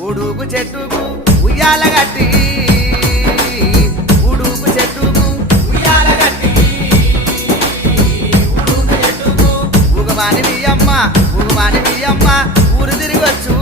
ఉడుకు చెట్టుకు ఉయ్యాల గట్టి ఉడుకు చెట్టుకు ఉయ్యాల గట్టి ఉడుకు చెట్టుకు ఉగమాని అమ్మ ఊరు తిరిగొచ్చు